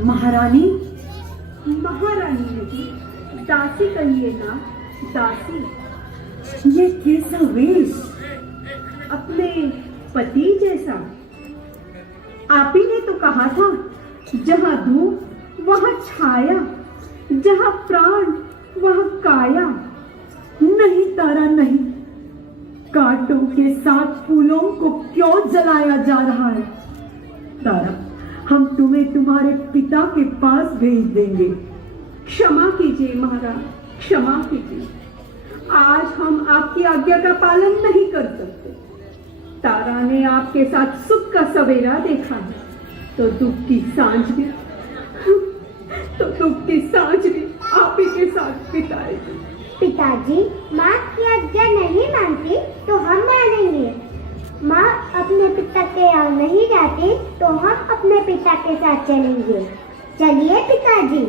महारानी? महारानी नहीं, दासी कहिए ना, दासी। ये कैसा वेश? अपने पति जैसा। आप ही ने तो कहा था, जहां धूप वहां छाया, जहां प्राण वहां काया। नहीं तारा नहीं, कांटों के साथ फूलों को क्यों जलाया जा रहा है? तारा, हम तुम्हें तुम्हारे पिता के पास भेज देंगे। क्षमा कीजिए महाराज, क्षमा कीजिए। आज हम आपकी आज्ञा का पालन नहीं कर सकते। तारा ने आपके साथ सुख का सवेरा देखा है, तो दुख की सांझ भी आप ही के साथ बिताएगी। पिताजी, माँ की आज्ञा नहीं मानती तो हम मानेंगे। माँ अपने पिता के यहाँ नहीं जाती तो हम अपने पिता के साथ चलेंगे। चलिए पिताजी।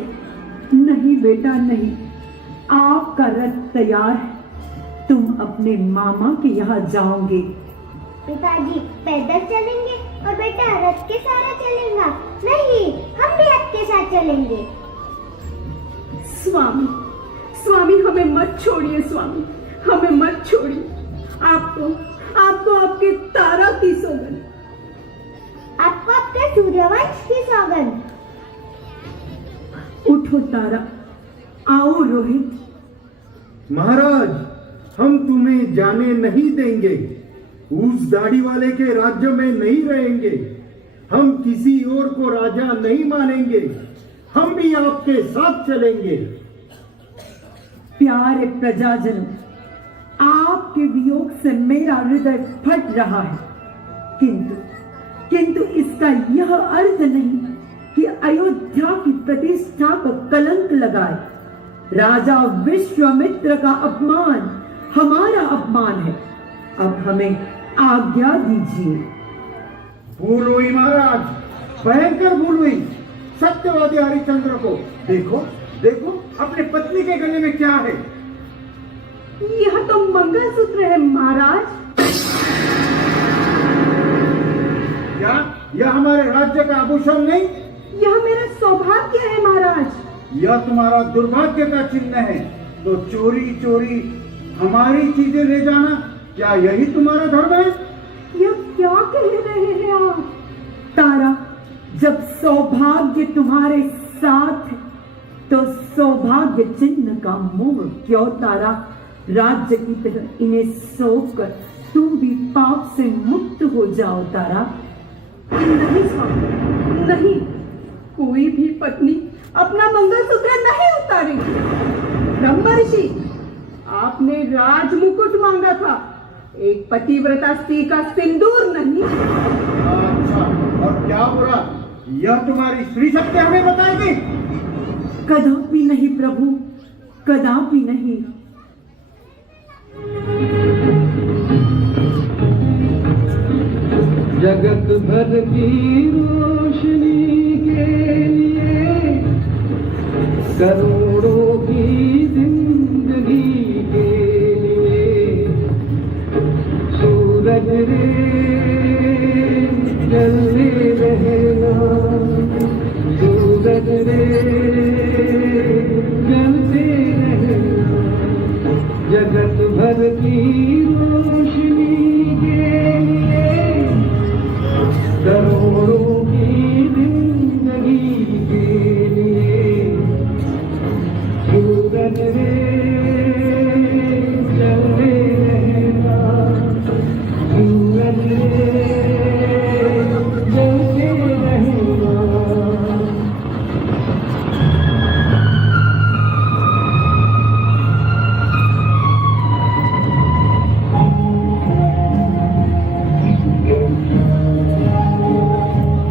नहीं बेटा नहीं, आपका रथ तैयार है, तुम अपने मामा के यहाँ जाओगे। पिताजी पैदल चलेंगे और बेटा रथ के साथ चलेगा? नहीं, हम भी आपके साथ चलेंगे। स्वामी, स्वामी हमें मत छोड़िए, स्वामी हमें मत छोड़िए। आपको आपके तारा की सौगंध, आपको आपके सूर्यवंश की सौगंध। उठो तारा, आओ रोहित। महाराज, हम तुम्हें जाने नहीं देंगे। उस दाढ़ी वाले के राज्य में नहीं रहेंगे। हम किसी और को राजा नहीं मानेंगे। हम भी आपके साथ चलेंगे। प्यारे प्रजाजनों, आपके वियोग से मेरा हृदय फट रहा है, किंतु इसका यह अर्थ नहीं कि अयोध्या की प्रतिष्ठा को कलंक लगाए। राजा विश्वामित्र का अपमान हमारा अपमान है। अब हमें आज्ञा दीजिए। भूल हुई महाराज, भयंकर भूल हुई। सत्यवादी हरिश्चंद्र को देखो, देखो अपने पत्नी के गले में क्या है? यह तो मंगलसूत्र है महाराज। क्या यह हमारे राज्य का आभूषण नहीं? यह मेरा सौभाग्य है महाराज। यह तुम्हारा दुर्भाग्य का चिन्ह है। तो चोरी चोरी हमारी चीजें ले जाना, क्या यही तुम्हारा धर्म है? यह क्या कह रहे हैं आप? तारा, जब सौभाग्य तुम्हारे साथ है तो सौभाग्य चिन्ह का मोह क्यों? तारा, राज्य की तरह इन्हें सौंप कर तुम भी पाप से मुक्त हो जाओ। तारा, नहीं स्वामी, नहीं, कोई भी पत्नी अपना मंगलसूत्र नहीं उतारेगी। ब्रह्मर्षि, आपने राज मुकुट मांगा था, एक पतिव्रता स्त्री का सिंदूर नहीं। अच्छा, और क्या बुरा? यह तुम्हारी स्त्री सत्य हमें बताएगी? कदापि नहीं प्रभु, कदापि नहीं। जगत भर की रोशनी के लिए, करोड़ों की जिंदगी के लिए, सूरज रे जलते रहना, सूरज रे जलते रहना। जगत भर की रोशनी के लिए, करोड़ों की जिंदगी के लिए, सूरज रे जलते रहना, सूरज रे जलते रहना।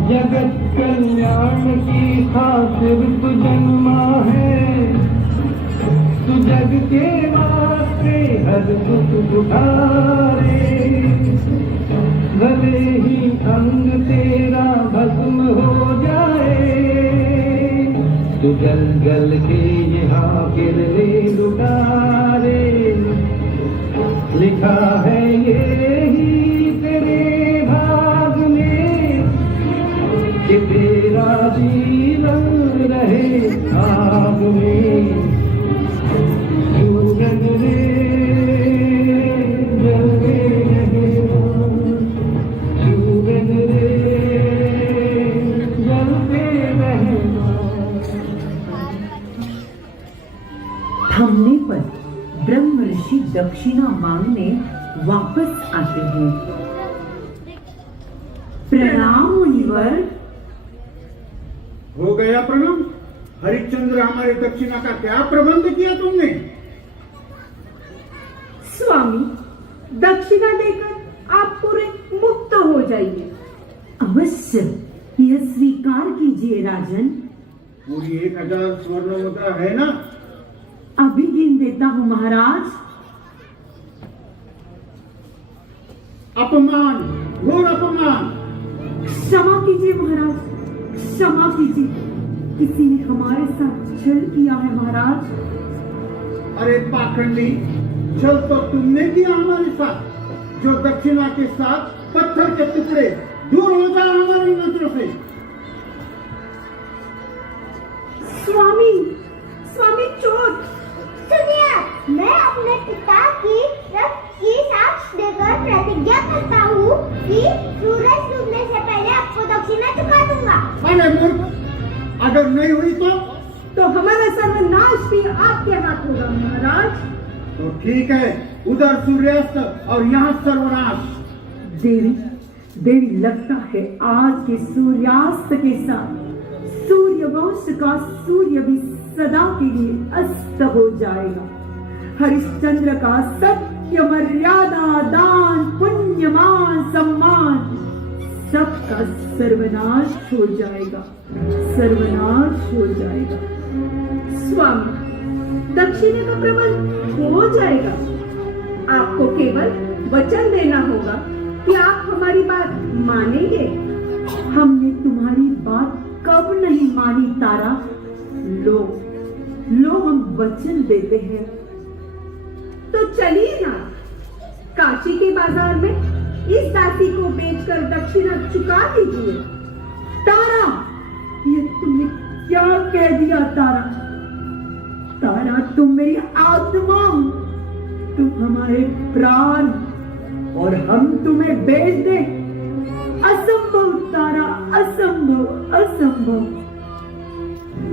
जगत कल्याण की खातिर तू जन्मा है, तू जग के वास्ते हर दुख उठारे। भले ही अंग तेरा भस्म हो जाए, तू जल जल के यहाँ गिरने लुटारे। लिखा है ये ही तेरे भाग में कि तेरा जीवन थमने पर ब्रह्म ऋषि दक्षिणा मांगने वापस आते हैं। प्रणाम मुनिवर। हो गया प्रणाम। हरिश्चंद्र, हमारे दक्षिणा का क्या प्रबंध किया तुमने? स्वामी, दक्षिणा देकर आप पूरे मुक्त हो जाइए। अवश्य, यह स्वीकार कीजिए राजन। पूरी 1000 स्वर्ण मुद्रा है ना? अभी गिन देता हूँ महाराज। अपमान, घोर अपमान। क्षमा कीजिए महाराज, क्षमा कीजिए। किसी ने हमारे साथ छल किया है महाराज। अरे पाखंडी, छल तो तुमने किया हमारे साथ। जो दक्षिणा के साथ पत्थर के टुकड़े, दूर हो जाए हमारी नजरों से। स्वामी, स्वामी चोट। सुनिए, मैं अपने पिता की रक्त की साक्ष देकर प्रतिज्ञा करता हूँ कि सूरज डूबने से पहले आपको दक्षिणा चुका दूंगा। अरे मूर्ख, अगर नहीं हुई तो हमारा सर्वनाश भी आपके हाथ होगा महाराज। तो ठीक है, उधर सूर्यास्त और यहाँ सर्वनाश। देवी, देवी लगता है आज के सूर्यास्त के साथ सूर्यवंश का सूर्य भी सदा के लिए अस्त हो जाएगा। हरिश्चंद्र का सत्य, मर्यादा, दान, पुण्य, मान, सम्मान सबका सर्वनाश हो जाएगा, सर्वनाश हो जाएगा। स्वामी, दक्षिणा का प्रबंध हो जाएगा। आपको केवल वचन देना होगा कि आप हमारी बात मानेंगे। हमने तुम्हारी बात कब नहीं मानी तारा। लो लो, हम वचन देते हैं। तो चलिए ना, काशी के बाजार में इस दासी को बेचकर दक्षिणा चुका दीजिए। तारा, ये तुमने क्या कह दिया तारा? तारा, तुम मेरी आत्मा हो, तुम हमारे प्राण, और हम तुम्हें बेच दे? असंभव तारा, असंभव, असंभव।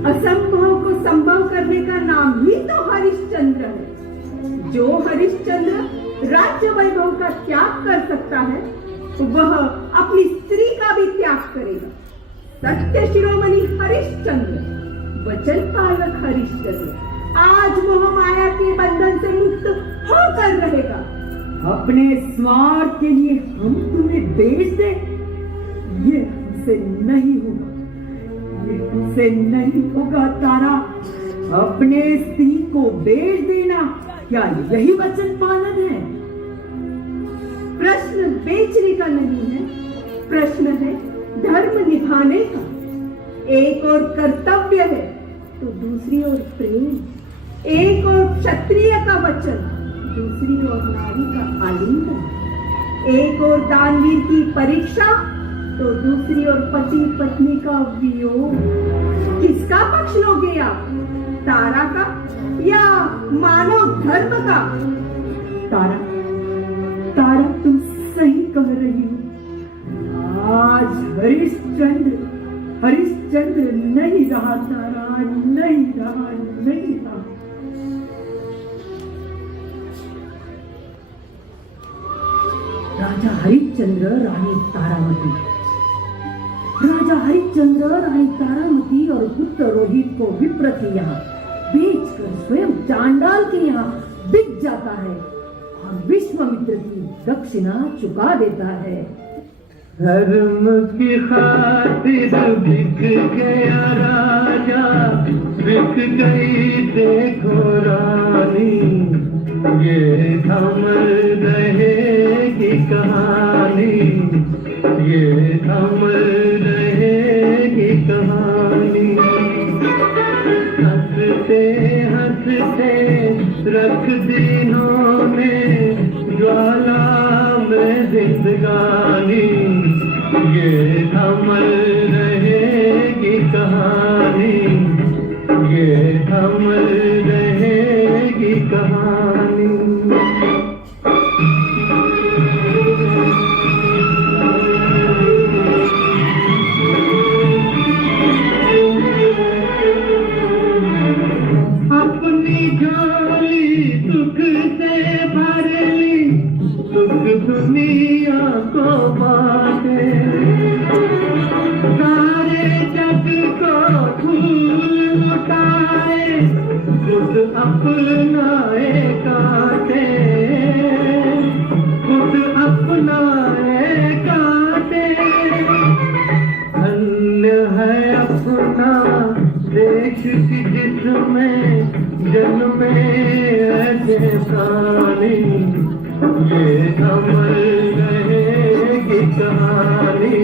असंभव को संभव करने का नाम ही तो हरिश्चंद्र है। जो हरिश्चंद्र राज्य वैभव का त्याग कर सकता है, वह अपनी स्त्री का भी त्याग करेगा। सत्य शिरोमणि हरिश्चंद्र, वचन पालक हरिश्चंद्र आज मोह माया के बंधन से मुक्त होकर रहेगा। अपने स्वार्थ के लिए हम तुम्हें बेच दे? ये हमसे नहीं होगा, ये हमसे नहीं होगा तारा। अपने स्त्री को बेच देना, क्या यही वचन पालन है? प्रश्न बेचने का नहीं है, प्रश्न है धर्म निभाने का। एक और कर्तव्य है तो दूसरी ओर प्रेम, एक और क्षत्रिय का वचन, दूसरी ओर नारी का आलिंगन, एक और दानवीर की परीक्षा तो दूसरी ओर पति पत्नी का वियोग। किसका पक्ष लोगे आप, तारा का या मानव धर्म का? तारा, तारा, तुम सही कह रही हो। आज हरिश्चंद्र, हरिश्चंद्र नहीं रहा तारा, नहीं रहा, नहीं रहा। राजा हरिश्चंद्र, रानी तारामती, राजा हरिश्चंद्र, रानी तारामती और पुत्र रोहित को विप्र के यहाँ बेचकर स्वयं चांडाल के यहाँ बिक जाता है और विश्वामित्र की दक्षिणा चुका देता है। धर्म की खातिर बिक गया राजा, बिक गई देखो रानी। ये थम रहेगी कहानी, ये थम रहेगी कहानी। हंसते हंसते रख दिनों में ज्वाला में जिंदगानी। ये थम रहेगी कहानी, ये थम रहेगी कहानी। अपनी जान फूल उठाए खुद अपनाए काटे, खुद अपनाए काटे। धन्य है अपना देश की जिसमें जन्मे ऐसे प्राणी, ये अमर रहेगी कहानी,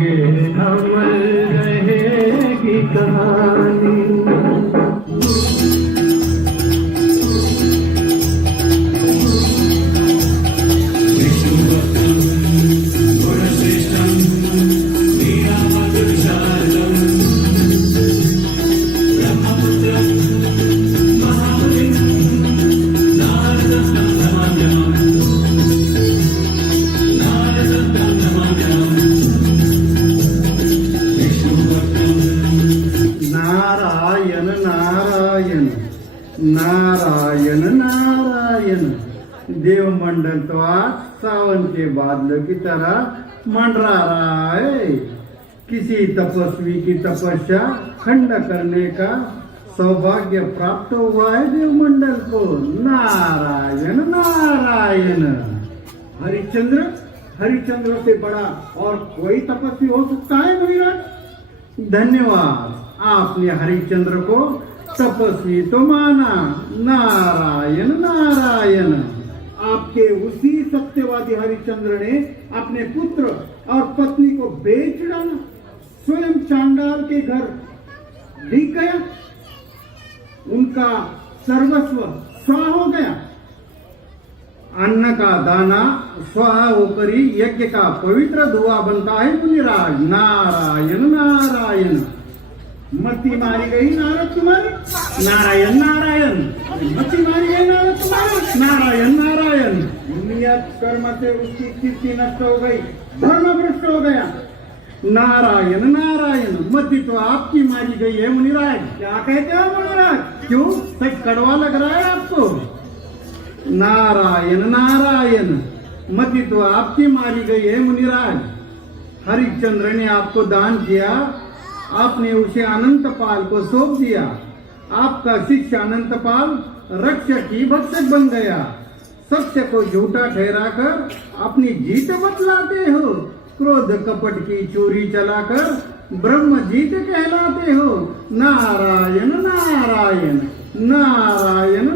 ये अमर रहेगी कहानी। नारायण नारायण नारायण नारायण। देव मंडल तो आज सावन के बादलों की तरह मंडरा रहा है। किसी तपस्वी की तपस्या खंड करने का सौभाग्य प्राप्त हुआ है देव मंडल को। नारायण नारायण। हरिश्चंद्र, हरिश्चंद्र से बड़ा और कोई तपस्वी हो सकता है मुनिराज? धन्यवाद, आपने हरिश्चंद्र को तपस्वी तो माना। नारायण नारायण। आपके उसी सत्यवादी हरिश्चंद्र ने अपने पुत्र और पत्नी को बेच डाला, स्वयं चांडाल के घर बिक गया, उनका सर्वस्व स्वाहा हो गया। अन्न का दाना स्वाहा होकर ही यज्ञ का पवित्र धुआं बनता है मुनिराज। नारायण नारायण। मती मारी गई नारद तुम्हारी, नारायण नारायण। मती मारी गई नारद तुम्हारी। नारायण नारायण। नियत कर्म से उसकी कीर्ति नष्ट हो गई, धर्म भ्रष्ट हो गया। नारायण नारायण। मति तो आपकी मारी गई है मुनिराज। क्या कहते हो मुनिराज? क्यों, सच कड़वा लग रहा है आपको? नारायण नारायण। मति तो आपकी मारी गई है मुनिराज। हरिश्चंद्र ने आपको दान किया, आपने उसे अनंतपाल को सौंप दिया। आपका शिष्य अनंतपाल रक्षक ही भक्षक बन गया। सत्य को झूठा ठहराकर अपनी जीत बतलाते हो। क्रोध कपट की चोरी चलाकर ब्रह्म जीत कहलाते हो। नारायण नारायण नारायण